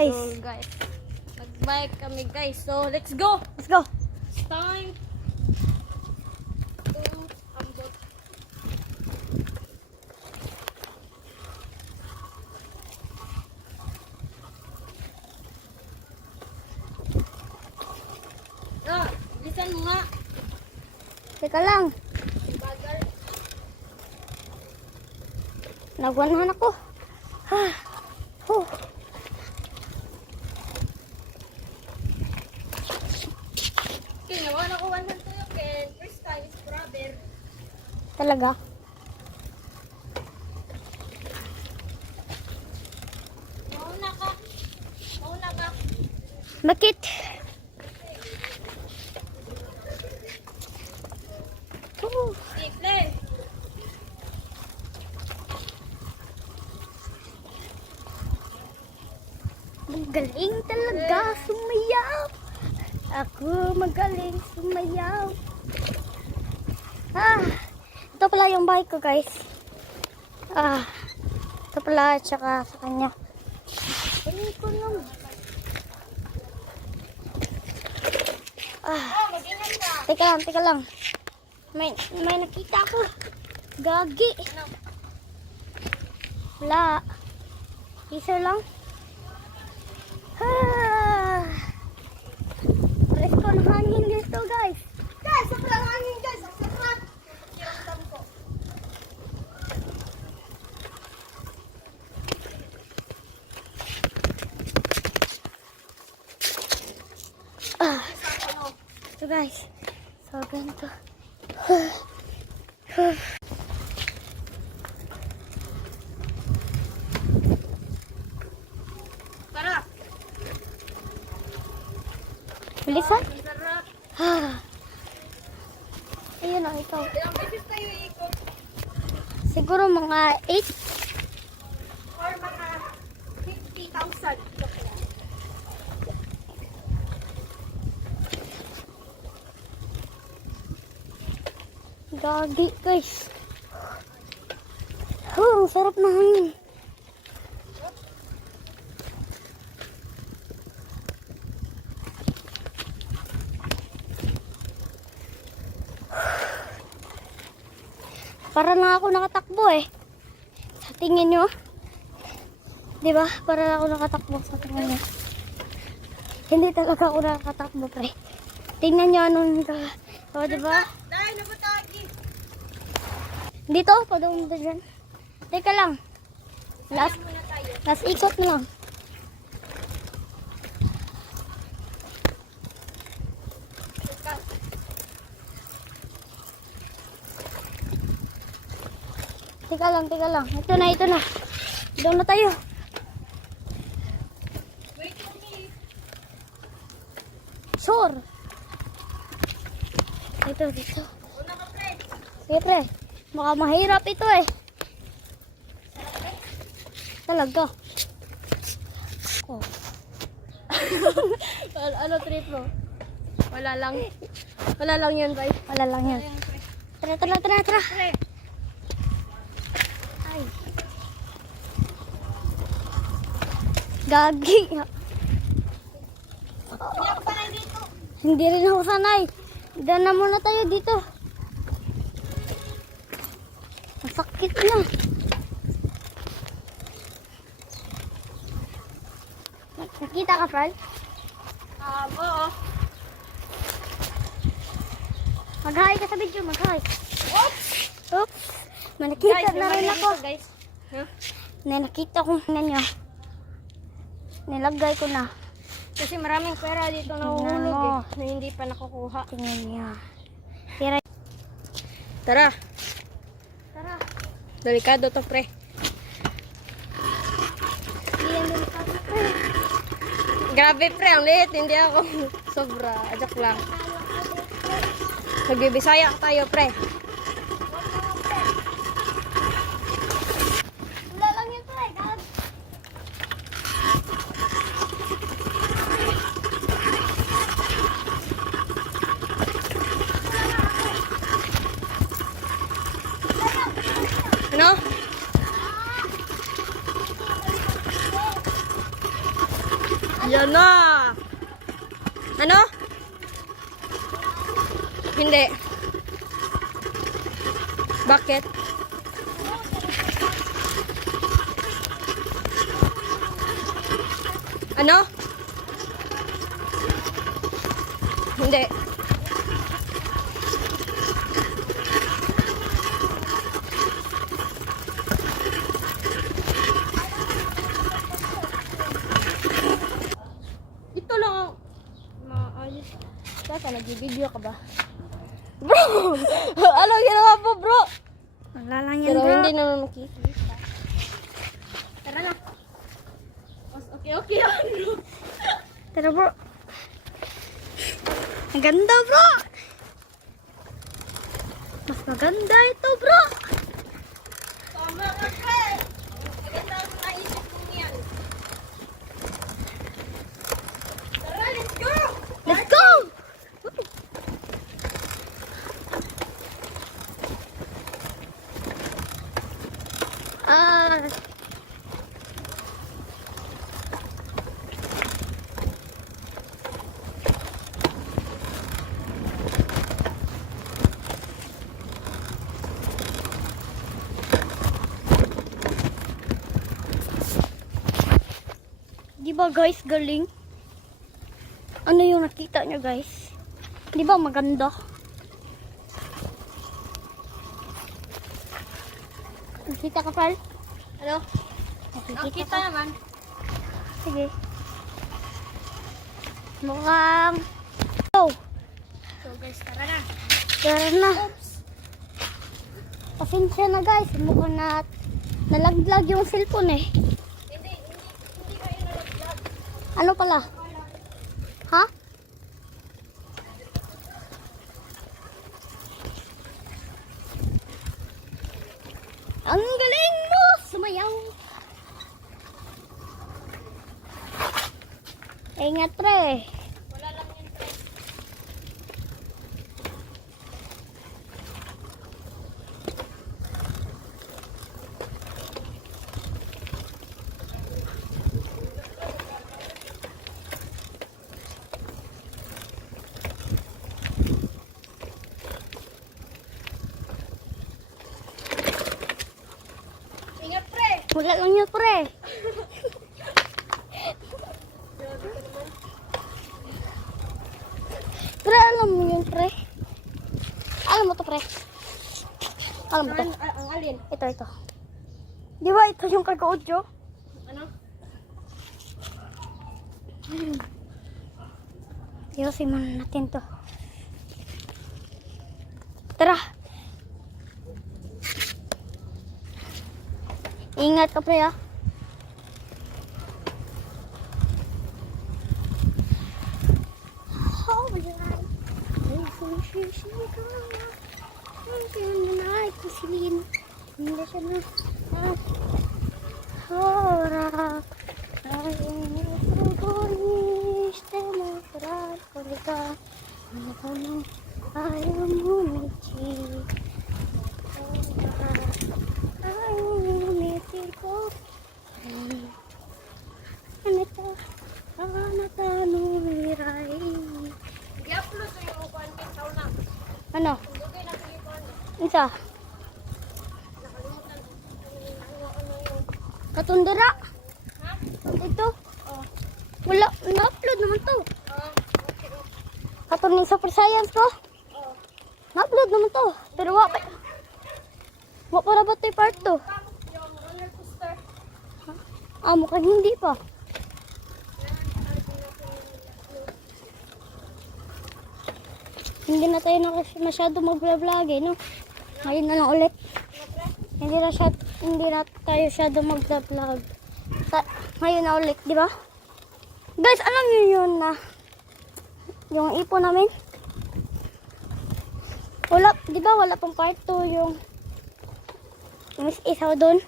So guys, nag-bike kami guys. So let's go. Let's go. It's time to ambot. Ah, bilisan mo nga. Teka lang. Bagal. Nagwanahan ako. Ah. Oh. Ginawa na ko 100 and first time is brother. Talaga? Mauna ka. Mauna ka. Bakit? Oh. Simple. Magaling talaga sumayaw. Ako magaling sumayaw. Ah, ito pala yung bike ko guys. Ah, ito pala tsaka sa kanya. Galing ko naman. Ah, Oh, mag-ingat ka. teka lang. May nakita ko. Gagi. Ano? Wala. Isa lang. Ah. Presko ng hangin dito guys. Guys, sobrang hangin guys. Ang sarap. Siramdam ko. Ah. Ano? Ito guys. So ganito. Tara. Bilisan. Ang sarap. Ah. Ayun o, ikaw. Ilang beses tayo ikot Siguro mga 8. or mga 50,000. Gagi guys. Oh, ang sarap na hangin. Para lang ako nakatakbo eh. Sa tingin nyo. Diba? Para lang ako nakatakbo sa tingin nyo. Hindi talaga ako nakatakbo pre. Tingnan nyo anong o diba? Dahil nabutagi. Dito, padung dito dyan. Teka lang. Last Muna tayo. ikot na lang. Teka lang. Ito na. Doon na tayo. Wait for me. Sure. Dito. Una ka, pre. Sige pre. Baka mahirap ito eh. Talaga. Oh. Ano trip mo? Wala lang. Wala lang yun, guys. Wala lang yan. Ayan, pre. Tara. Pre. Ay. Gagi. Hindi ako sanay dito. Hindi rin ako sanay. Diyan na muna tayo dito. Masakit na. Nakita ka, Fran? Oo. Mag-hi ka sa video, mag-hi. Oops! Oops. May nakita Guys, na rin may ako. dito, guys. Huh? May nakita ko ninyo. Nilagay ko na. Kasi maraming pera dito Tingnan nahuhulog mo. na hindi pa nakukuha. Tingnan niya. Tira. Tara. Tara. Delikado to, pre. Iyan din ka. Grabe, pre. Ang liit. Hindi ako sobra. Ajak lang. Magbibisaya tayo, pre. Wala lang yun, pre. Gag. Ano? Yan na. Ano? Hindi. Bakit? Ano? Hindi. Ito lang ang maayos. Basta nag-video ka ba? Bro! Anong ginawa po, bro? Wala lang yan, Pero bro. hindi naman makikita. Tara na. Okay yan, bro. Tara, bro. Ang ganda, bro. Mas maganda ito, bro. Tama ka, pre. Maganda ang naisip mo yan. Tara, let's go! Let's go! Ah, di ba guys, galing? Ano yung nakita nyo guys? Di ba maganda? Nakita ka, Pal? Ano? Nakikita ka? naman. Sige. Mukhang... Oh, So guys, tara na. tara na. Pasensya na guys. Mukhang nalaglag yung cellphone eh. Hindi kayo nalaglag. Ano pala? Ha? Ang galing mo! Sumayaw! Ingat pre! Wala lang yun, pre. Ingat, pre. Wala lang yun pre! Pre, alam mo yun pre? Alam mo to pre? Alam mo to? Ang alin? Ito. Di ba ito yung kag-audio? Ano? Yosin muna natin to. Tara! Ingat ka pre ah. I-upload ko yung content sa una. Ano? Dugay na kayo ko. Isa? Nakalimutan. Ano yung... Katundira? Ha? Ito? Wala. Na-upload naman to. Okay. Katulad sa Super Science ko. Na-upload naman to. Pero wa pa na ba ito yung part 2? Yung roller coaster. Ah, mukhang hindi pa. Hindi na tayo masyado mag-vlog eh, no? Ngayon na lang ulit. Hindi na tayo masyado mag-vlog. Ngayon na ulit, di ba? Guys, alam niyo yun na yung ipon namin? Wala, di ba wala pang part 2 yung isaw doon?